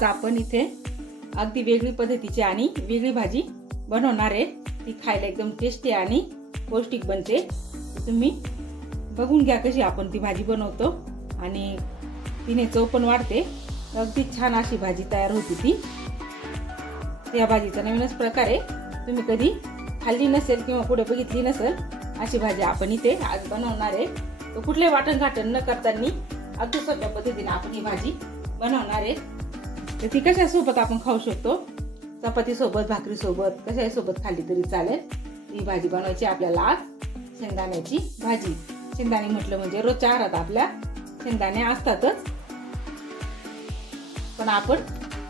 आज आपण इथे अगदी वेगळी पद्धतीची आणि वेगळी भाजी बनवणार आहे। ती खायला एकदम टेस्टी आणि पौष्टिक बनते। तुम्ही बघून घ्या कशी आपण ती भाजी बनवतो आणि तिने चव पण वाढते। अगदी छान अशी भाजी तयार होती ती। या भाजीचा नवीनच प्रकार आहे, तुम्ही कधी खाल्ली नसेल किंवा पुढे बघितली नसेल अशी भाजी आपण इथे आज बनवणार आहे। तर कुठले वाटण घाटण न करताना अगदी सोप्या पद्धतीने आपण ही भाजी बनवणार आहे। तर ती कशा सोबत आपण खाऊ शकतो, चपाती सोबत, भाकरी सोबत, कशा सोबत खाल्ली तरी चालेल। ही भाजी बनवायची आपल्याला आज शेंगदाण्याची भाजी। शेंगदाणे म्हटलं म्हणजे रोजच्या आहारात आपल्या शेंगदाणे असतातच, पण आपण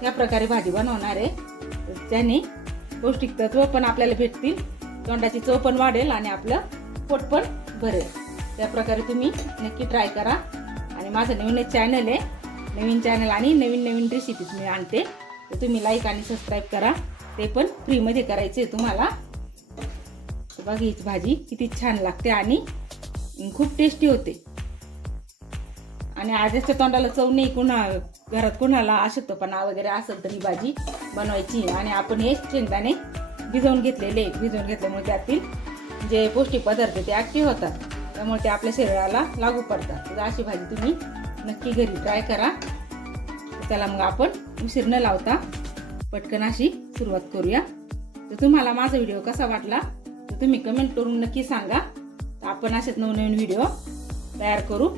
या प्रकारे भाजी बनवणार आहे ज्याने पौष्टिक तत्व पण आपल्याला भेटतील, तोंडाची चव पण वाढेल आणि आपलं पोट पण भरेल। त्या प्रकारे तुम्ही नक्की ट्राय करा। आणि माझं नवीन चॅनल आहे, नवीन चॅनल आणि नवीन रेसिपीज मी आणते, तर तुम्ही लाईक आणि सबस्क्राईब करा, ते पण फ्री मध्ये करायचे तुम्हाला। बघा ही भाजी किती छान लागते आणि खूप टेस्टी होते। आणि आजच्या तोंडाला चव नाही, घरात कोणाला अशक्तपणा वगैरे असेल तर ही भाजी बनवायची। आणि आपण हे शेंगदाणे भिजवून घेतल्यामुळे त्यातील जे पौष्टिक पदार्थ ते ऍक्टिव्ह होतात, त्यामुळे ते आपल्या शरीराला लागू पडतात। तर अशी भाजी तुम्ही नक्की घरी ट्राय करा। चला मग आपण उशीर न लावता पटकन अशी सुरुवात करूया। तर तुम्हाला माझा व्हिडिओ कसा वाटला तर तुम्ही कमेंट करून नक्की सांगा। आपण असेच नवनवीन व्हिडिओ तयार करू।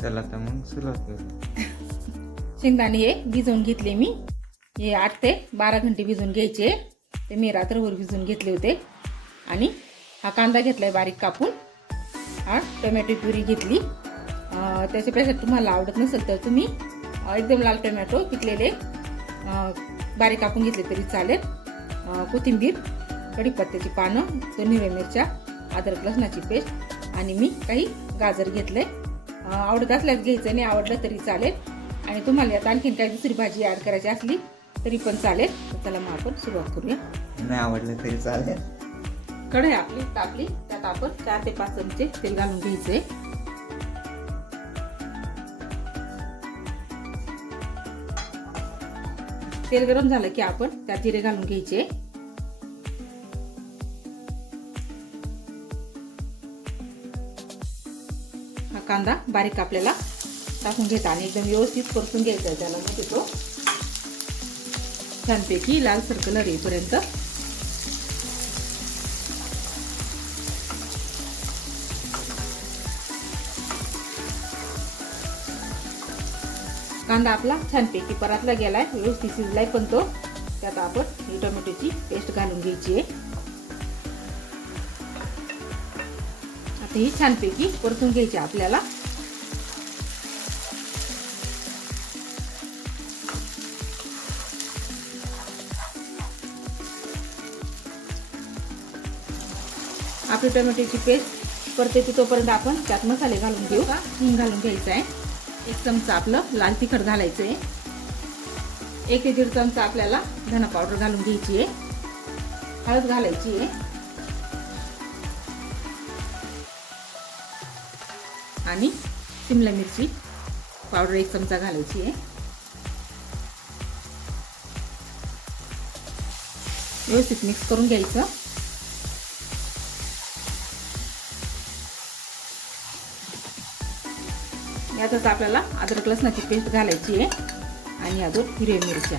चला तर मग सुरुवात करू। शेंगदाणे हे भिजवून घेतले मी, हे 8 ते 12 घंटे भिजवून घ्यायचे। ते मी रात्रभर भिजवून घेतले होते। आणि हा कांदा घेतलाय बारीक कापून, हा टोमॅटो प्युरी घेतली। त्याच्यापेक्षा तुम्हाला आवडत नसेल तर तुम्ही एकदम लाल टोमॅटो पिकलेले बारीक कापून घेतले तरी चालेल। कोथिंबीर, कढीपत्त्याची पानं, 2 हिरव्या मिरच्या, अद्रक लसणाची पेस्ट आणि मी काही गाजर घेतले। आवडत असल्यास घ्यायचं, नाही आवडलं तरी चालेल। आणि तुम्हाला यात आणखीन काही दुसरी भाजी ऍड करायची असली तरी पण चालेल। तर चला मग आपण सुरुवात करूया। नाही आवडलं तरी चालेल। कढई आपली तापली, त्यात आपण 4 ते 5 चमचे तेल घालून घ्यायचे। तेल गरम झालं की आपण त्यात जिरे घालून घ्यायचे। हा कांदा बारीक आपल्याला टाकून घ्यायचा आणि एकदम व्यवस्थित परतून घ्यायचा आहे त्याला, म्हणजे तो छानपैकी लालसर कलर येईपर्यंत। कांदा आपला छानपैकी परतला गेलाय, व्यवस्थित शिजलाय पण तो। त्यात आपण ही टोमॅटोची पेस्ट घालून घ्यायची आहे। आता ही छानपैकी परतून घ्यायची आपल्याला। आपली टोमॅटोची पेस्ट परते तोपर्यंत आपण त्यात मसाले घालून घेऊ। हिंग घालून घ्यायचा आहे, 1 चमचा आपलं लाल तिखट घालायचं आहे, 1 ते 1.5 चमचा आपल्याला धना पावडर घालून घ्यायची आहे, हळद घालायची आहे आणि शिमला मिरची पावडर 1 चमचा घालायची आहे। व्यवस्थित मिक्स करून घ्यायचं। यातच आपल्याला अद्रक लसणाची पेस्ट घालायची आहे आणि अजून हिरव्या मिरच्या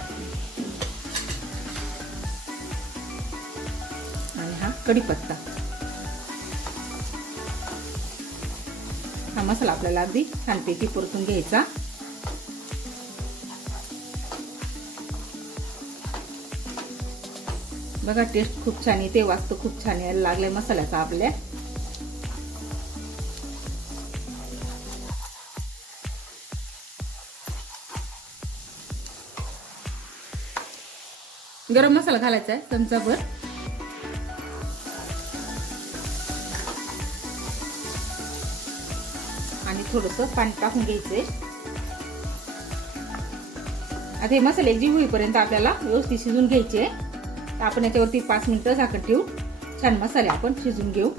आणि हा कढीपत्ता। हा मसाला आपल्याला अगदी छानपैकी परतून घ्यायचा। बघा टेस्ट खूप छान येते, वास तर खूप छान यायला लागलाय मसाल्याचा आपल्या। गरम मसाला घालायचा आहे चमचाभर आणि थोडंसं पाणी टाकून घ्यायचंय। आता हे मसाले एकजीव होईपर्यंत आपल्याला व्यवस्थित शिजून घ्यायचे। तर आपण याच्यावरती 5 मिनिटं झाकण ठेवून छान मसाले आपण शिजून घेऊ।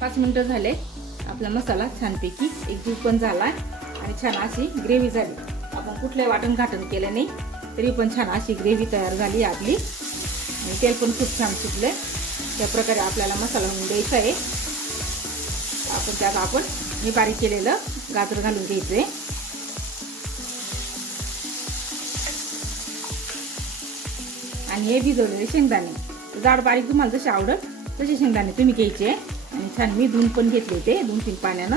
5 मिनिटं झाले. आपला मसाला छानपैकी एकजीव पण झाला आणि छान अशी ग्रेव्ही झाली. आपण कुठलंही वाटण घाटण केलं नाही तरी पण छान अशी ग्रेव्ही तयार झाली आपली आणि तेल पण खूप छान सुटले. त्या प्रकारे आपल्याला मसाला होऊन द्यायचा आहे. आपण त्यात हे बारीक केलेलं गाजर घालून घ्यायचंय. आणि हे भिजवलेले शेंगदाणे जाड बारीक तुम्हाला जसे आवडत तसे शेंगदाणे तुम्ही घ्यायचे आणि छान मी धुवून पण घेतले ते 2-3 पाण्यानं.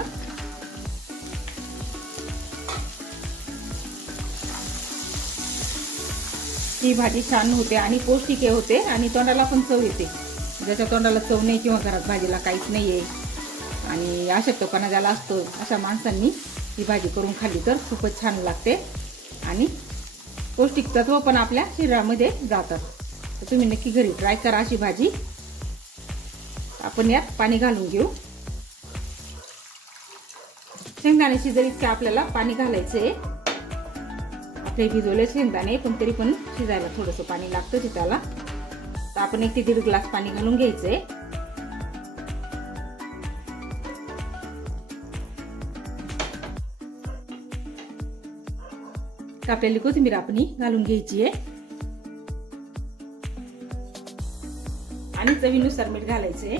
ही भाजी छान होते आणि पौष्टिक होते आणि तोंडाला पण चव येते. ज्याच्या तोंडाला चव नाही किंवा घरात भाजीला काहीच नाही आहे आणि अशक्तपणा ज्याला असतो अशा माणसांनी ही भाजी करून खाल्ली तर खूपच छान लागते आणि पौष्टिक तत्व पण आपल्या शरीरामध्ये जातात. तर तुम्ही नक्की घरी ट्राय करा अशी भाजी. आपण यात पाणी घालून घेऊ. शेंगदाणे शिजेल इतके आपल्याला पाणी घालायचंय. आपले भिजवले शेंगदाणे पण तरी पण शिजायला थोडंसं पाणी लागतं त्याला. तर आपण 1 ते 1.5 ग्लास पाणी घालून घ्यायचंय. कापलेली कोथिंबीर आपण घालून घ्यायची आहे आणि चवीनुसार मीठ घालायचंय.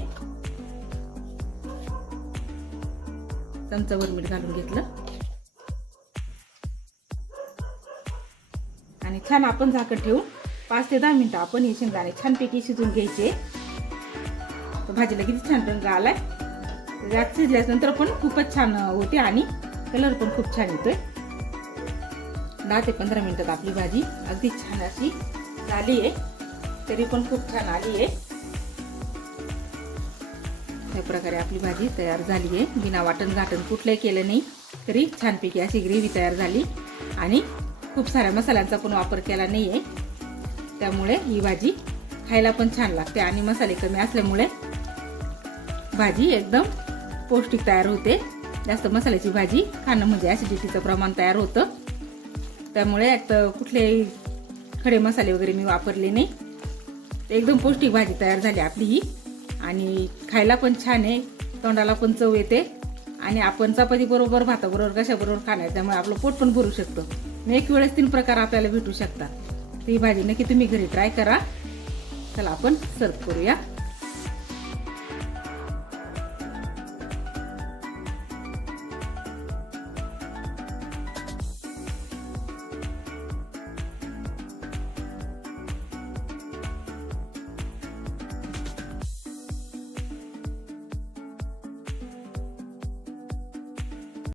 चमचाभर मीठ घालून घेतलं आणि छान आपण झाकण ठेवून 5 ते 10 मिनिटं आपण हे शेंगदाणे छानपैकी शिजून घ्यायचे. तर भाजीला किती छान रंग आलाय. यात शिजल्यानंतर पण खूपच छान होते आणि कलर पण खूप छान येतोय. 10 ते 15 मिनिटात आपली भाजी अगदी छान अशी झाली आहे. तरी पण खूप छान आली आहे. या प्रकारे आपली भाजी तयार झाली आहे. बिना वाटण घाटण कुठलंही केलं नाही तरी छानपैकी अशी ग्रेव्ही तयार झाली आणि खूप साऱ्या मसाल्यांचा पण वापर केला नाही आहे. त्यामुळे ही भाजी खायला पण छान लागते आणि मसाले कमी असल्यामुळे भाजी एकदम पौष्टिक तयार होते. जास्त मसाल्याची भाजी खाणं म्हणजे ॲसिडिटीचं प्रमाण तयार होतं. त्यामुळे कुठलेही खडे मसाले वगैरे मी वापरले नाही. एकदम पौष्टिक भाजी तयार झाली आपली ही आणि खायला पण छान आहे. तोंडाला पण चव येते आणि आपण चपाती बरोबर भाताबरोबर कशाबरोबर खाणार त्यामुळे आपलं पोट पण भरू शकतो. एक वेळेस 3 प्रकार आपल्याला भेटू शकतात. ही भाजी नक्की तुम्ही घरी ट्राय करा. चला आपण सर्व करूया.